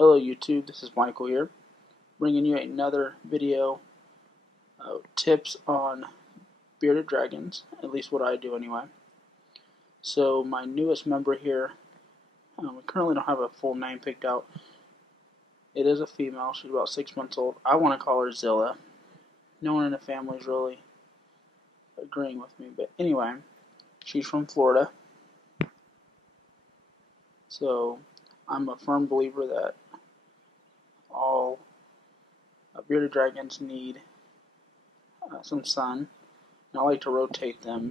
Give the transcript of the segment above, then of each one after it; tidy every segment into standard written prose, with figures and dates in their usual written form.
Hello YouTube, this is Michael here, bringing you another video of tips on bearded dragons, at least what I do anyway. So my newest member here, we currently don't have a full name picked out. It is a female, she's about 6 months old. I want to call her Zilla. No one in the family is really agreeing with me, but anyway, she's from Florida. So I'm a firm believer that all bearded dragons need some sun. And I like to rotate them,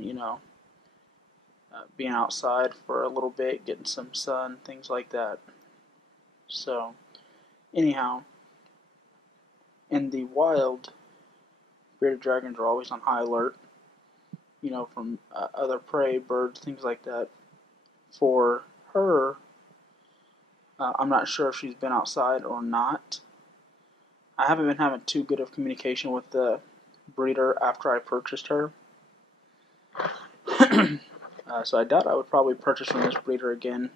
being outside for a little bit, getting some sun, things like that. So, anyhow, in the wild, bearded dragons are always on high alert, from other prey, birds, things like that. For her, I'm not sure if she's been outside or not. I haven't been having too good of communication with the breeder after I purchased her. So I doubt I would probably purchase from this breeder again.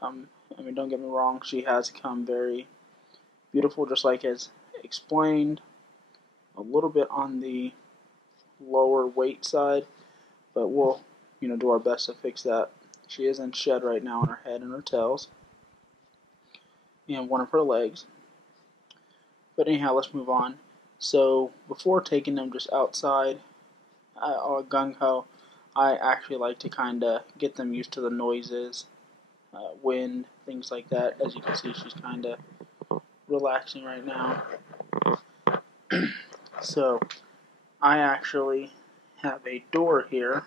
Don't get me wrong, she has become very beautiful, just like as explained. A little bit on the lower weight side, but we'll, do our best to fix that. She is in shed right now on her head and her tails, and one of her legs. But anyhow, let's move on. So before taking them just outside, all gung-ho, I actually like to kind of get them used to the noises, wind, things like that. As you can see, she's kind of relaxing right now. So I actually have a door here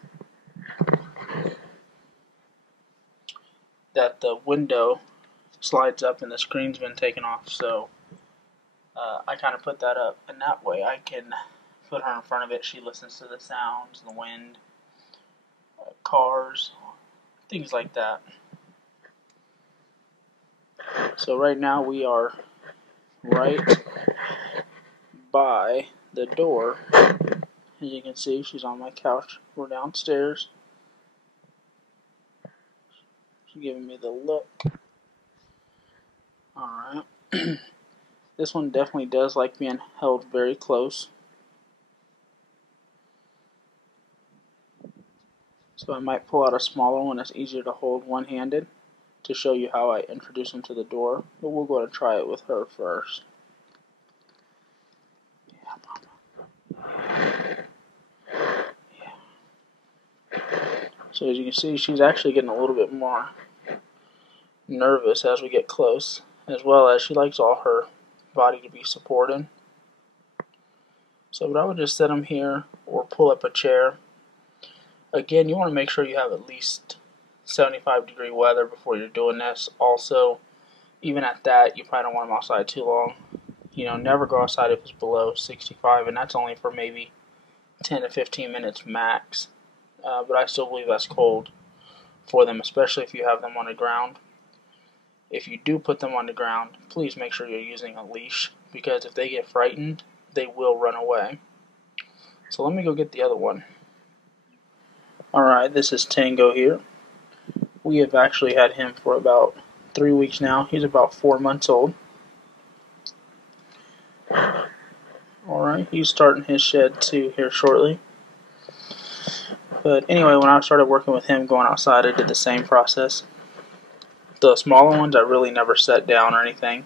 that the window slides up and the screen's been taken off, so I kind of put that up, and that way I can put her in front of it. She listens to the sounds, the wind, cars, things like that. So right now we are right by the door. As you can see, she's on my couch. We're downstairs. She's giving me the look. Alright. This one definitely does like being held very close. So I might pull out a smaller one that's easier to hold one-handed to show you how I introduce them to the door. But we'll go and try it with her first. Yeah, Mama. Yeah. So as you can see, she's actually getting a little bit more nervous as we get close, as well as she likes all her body to be supported. So but I would just set them here or pull up a chair. Again, you want to make sure you have at least 75-degree weather before you're doing this. Also, even at that, you probably don't want them outside too long. Never go outside if it's below 65, and that's only for maybe 10 to 15 minutes max. But I still believe that's cold for them, especially if you have them on the ground. If you do put them on the ground, please make sure you're using a leash, because if they get frightened, they will run away. So let me go get the other one. Alright, this is Tango here. We have actually had him for about 3 weeks now. He's about 4 months old. Alright, he's starting his shed too here shortly. But anyway, when I started working with him going outside, I did the same process. The smaller ones I really never set down or anything.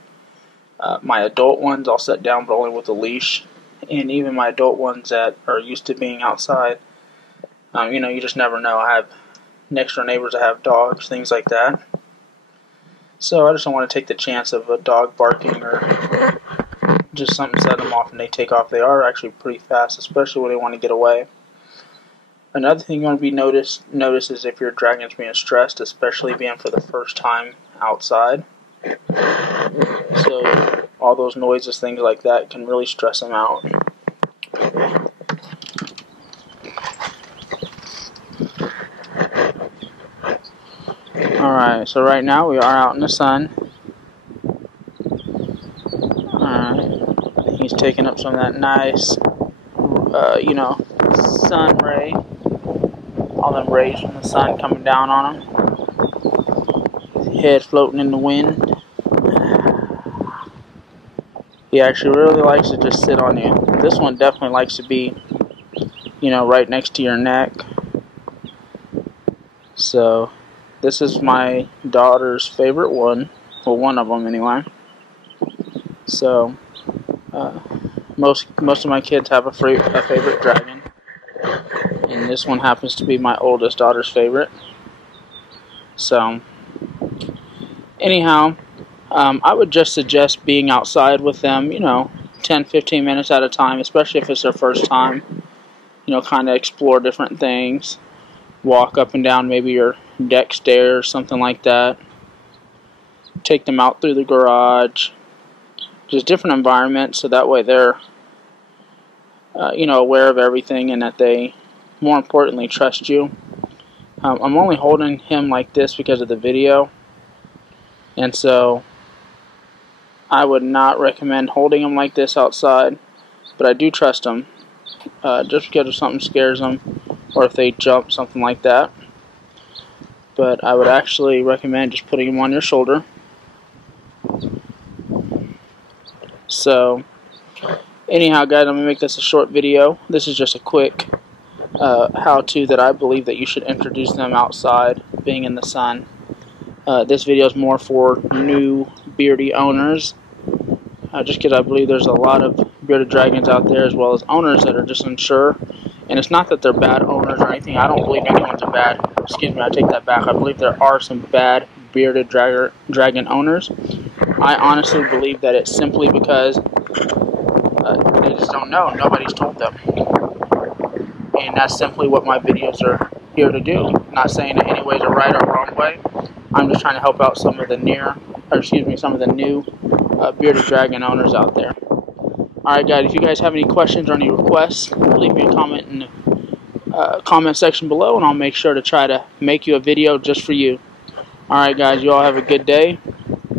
My adult ones I'll set down, but only with a leash. And even my adult ones that are used to being outside, you just never know. I have next door neighbors that have dogs, things like that. So I just don't want to take the chance of a dog barking or just something set them off and they take off. They are actually pretty fast, especially when they want to get away. Another thing you want to be notice is if your dragon's being stressed, especially being for the first time outside. So all those noises, things like that, can really stress them out. Alright, so right now we are out in the sun. Alright, he's taking up some of that nice, sun ray. All them rays from the sun coming down on him. His head floating in the wind. He actually really likes to just sit on you. This one definitely likes to be, you know, right next to your neck. So this is my daughter's favorite one. Well, one of them anyway. So most of my kids have a favorite dragon, and this one happens to be my oldest daughter's favorite. So anyhow, I would just suggest being outside with them, you know, 10-15 minutes at a time, especially if it's their first time. You know, kind of explore different things, walk up and down maybe your deck stairs, something like that. Take them out through the garage, just different environments, so that way they're, you know, aware of everything, and that they, more importantly, trust you. I'm only holding him like this because of the video, and so I would not recommend holding him like this outside, but I do trust him, just because if something scares them, or if they jump, something like that. But I would actually recommend just putting him on your shoulder. So anyhow, guys, I'm going to make this a short video. This is just a quick how-to that I believe that you should introduce them outside, being in the sun. This video is more for new beardy owners, just because I believe there's a lot of bearded dragons out there, as well as owners that are just unsure. And it's not that they're bad owners or anything. I don't believe anyone's a bad, excuse me, I take that back. I believe there are some bad bearded dragon owners. I honestly believe that it's simply because they just don't know. Nobody's told them. And that's simply what my videos are here to do. I'm not saying that any way is a right or wrong way. I'm just trying to help out some of the some of the new bearded dragon owners out there. Alright, guys, if you guys have any questions or any requests, leave me a comment in the comment section below, and I'll make sure to try to make you a video just for you. Alright, guys, you all have a good day.